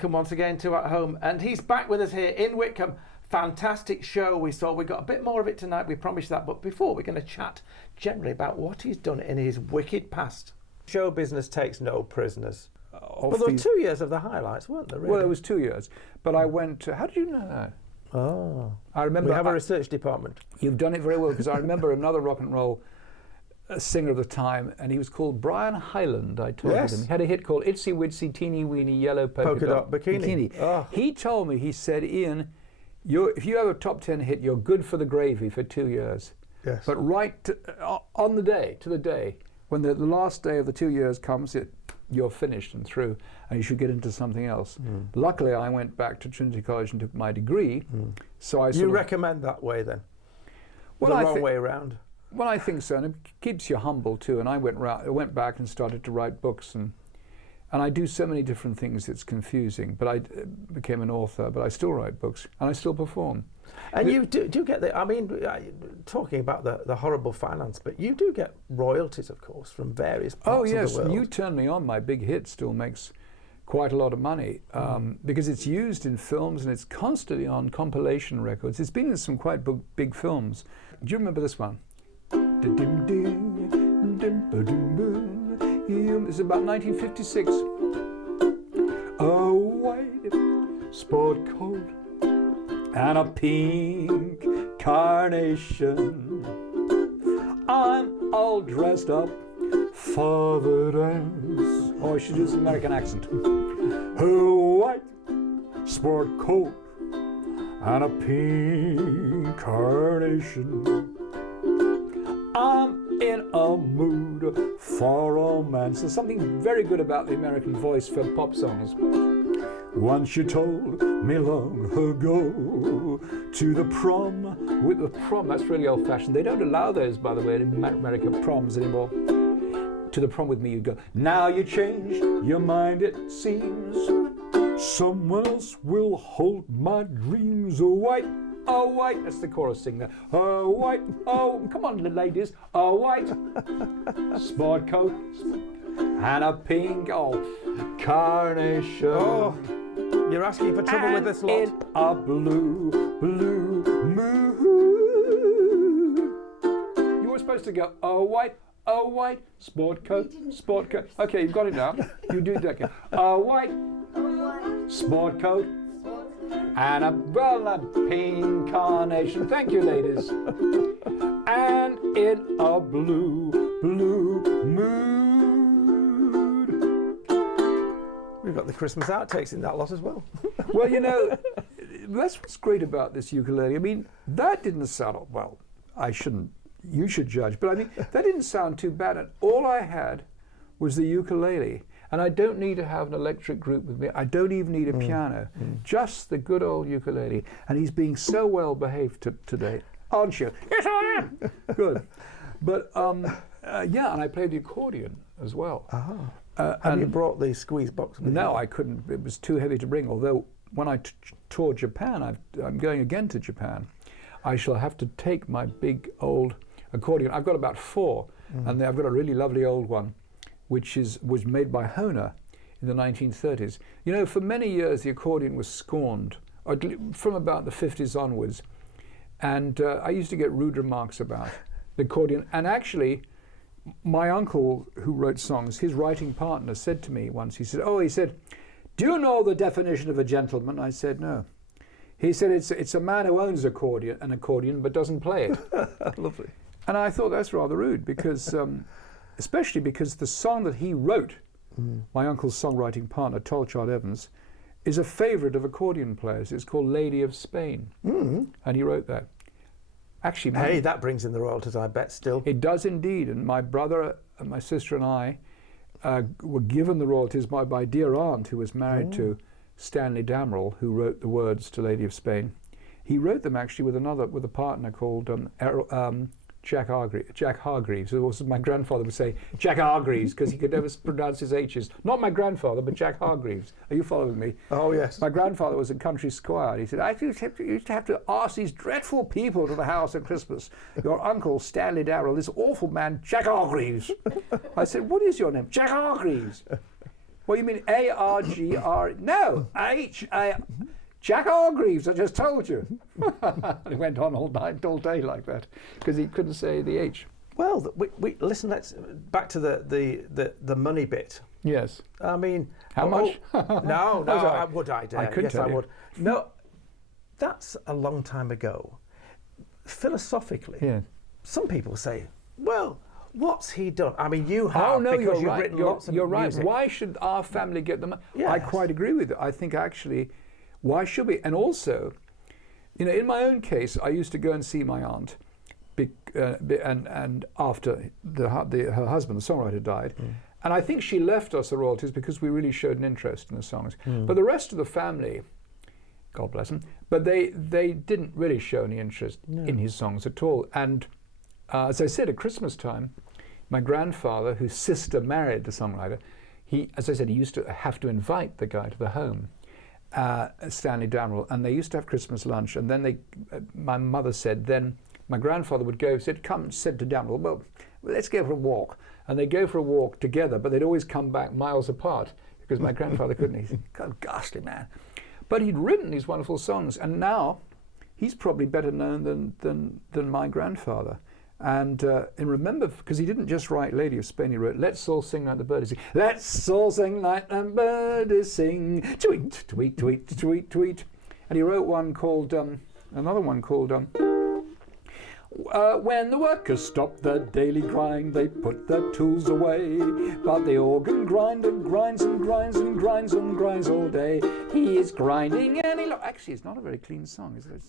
Welcome once again to At Home, and he's back with us here, Ian Whitcomb. Fantastic show we saw. We got a bit more of it tonight, we promised that, but before we're going to chat generally about what he's done in his wicked past. Show business takes no prisoners. Well, there were 2 years of the highlights, weren't there, really? Well, it was 2 years, but I went to, how did you know that? Oh, I remember. We have a research department. You've done it very well, because I remember another rock and roll singer of the time, and he was called Brian Hyland. I told him. He had a hit called Itsy Witsy Teeny Weeny Yellow Polka Dot Bikini. Oh. He told me, he said, Ian, if you have a top 10 hit, you're good for the gravy for 2 years. Yes. But on the day, to the day, when the last day of the 2 years comes, you're finished and through, and you should get into something else. Luckily, I went back to Trinity College and took my degree. So I recommend that way then? Well, the wrong way around? Well, I think so, and it keeps you humble too. And I went back and started to write books, and I do so many different things. It's confusing. But I became an author, but I still write books, and I still perform. And you do get the. I mean, talking about the horrible finance, but you do get royalties, of course, from various parts of the world. Oh yes, You Turn Me On, my big hit, still makes quite a lot of money because it's used in films and it's constantly on compilation records. It's been in some quite big films. Do you remember this one? It's about 1956. A white sport coat and a pink carnation. I'm all dressed up for the dance. Oh, I should use an American accent. A white sport coat and a pink carnation. I'm in a mood for romance. There's something very good about the American voice for pop songs. Once you told me long ago to the prom. With the prom, that's really old-fashioned. They don't allow those, by the way, in America, proms anymore. To the prom with me you'd go. Now you change your mind, it seems. Someone else will hold my dreams. Oh, white, that's the chorus singer. Oh, white, oh, come on, ladies. Oh, white, sport coat and a pink, carnation. Oh, you're asking for trouble with this lot. In a blue mood. You were supposed to go, oh, white, sport coat. Okay, you've got it now. You do that again. Oh, white, sport coat. And a pink carnation. Thank you, ladies. And in a blue mood. We've got the Christmas outtakes in that lot as well. Well, you know, that's what's great about this ukulele. I mean, that didn't sound well. You should judge. But I mean, that didn't sound too bad. And all I had was the ukulele. And I don't need to have an electric group with me. I don't even need a piano. Just the good old ukulele. And he's being so well behaved today, aren't you? Yes, I am. Good. But yeah, and I played the accordion as well. Have you brought the squeeze box with you? No, I couldn't. It was too heavy to bring. Although when I toured Japan, I'm going again to Japan. I shall have to take my big old accordion. I've got about 4, and I've got a really lovely old one, which was made by Hohner in the 1930s. You know, for many years the accordion was scorned, from about the 50s onwards. And I used to get rude remarks about the accordion. And actually, my uncle, who wrote songs, his writing partner said to me once, he said, do you know the definition of a gentleman? I said, no. He said, it's a man who owns an accordion but doesn't play it. Lovely. And I thought that's rather rude because... especially because the song that he wrote, my uncle's songwriting partner, Tolchard Evans, is a favourite of accordion players. It's called Lady of Spain. And he wrote that. Actually, hey, that brings in the royalties, I bet, still. It does indeed. And my brother and my sister and I were given the royalties by my dear aunt, who was married to Stanley Damerel, who wrote the words to Lady of Spain. He wrote them actually with a partner called Jack Hargreaves. Also, my grandfather would say Jack Hargreaves because he could never pronounce his H's. Not my grandfather, but Jack Hargreaves. Are you following me? Oh, yes. My grandfather was a country squire. He said, I used to have to ask these dreadful people to the house at Christmas. Your uncle, Stanley Darrell, this awful man, Jack Hargreaves. I said, what is your name? Jack Hargreaves. What do you mean A-R-G-R? No, H-A... Jack Hargreaves, I just told you. It went on all day like that because he couldn't say the H. Well, we listen. Let's back to the money bit. Yes. I mean, how much? No. I would. I dare. I could yes, tell I you. would. No, that's a long time ago. Philosophically, Yeah. some people say, "Well, what's he done?" I mean, you have Oh no, because you're you've right. written lots of You're right. music. Why should our family get the money? I Yes. quite agree with it. I think actually, why should we? And also, you know, in my own case, I used to go and see my aunt, and after her husband, the songwriter, died, and I think she left us the royalties because we really showed an interest in the songs. But the rest of the family, God bless them, but they didn't really show any interest in his songs at all. And as I said, at Christmas time, my grandfather, whose sister married the songwriter, he, as I said, he used to have to invite the guy to the home, Stanley Damrell, and they used to have Christmas lunch. And then my mother said, then my grandfather would go, said to Damrell, well, let's go for a walk. And they'd go for a walk together, but they'd always come back miles apart because my grandfather couldn't. He's a ghastly man. But he'd written these wonderful songs, and now he's probably better known than my grandfather. And remember, because he didn't just write Lady of Spain, he wrote Let's All Sing Like the Birdies Sing. Let's all sing like the birdies sing. Tweet, tweet, tweet, tweet, tweet. And he wrote one called, another one called, when the workers stop their daily grind, they put their tools away. But the organ grinder grinds and grinds and grinds and grinds all day. He is grinding and actually, it's not a very clean song, is it?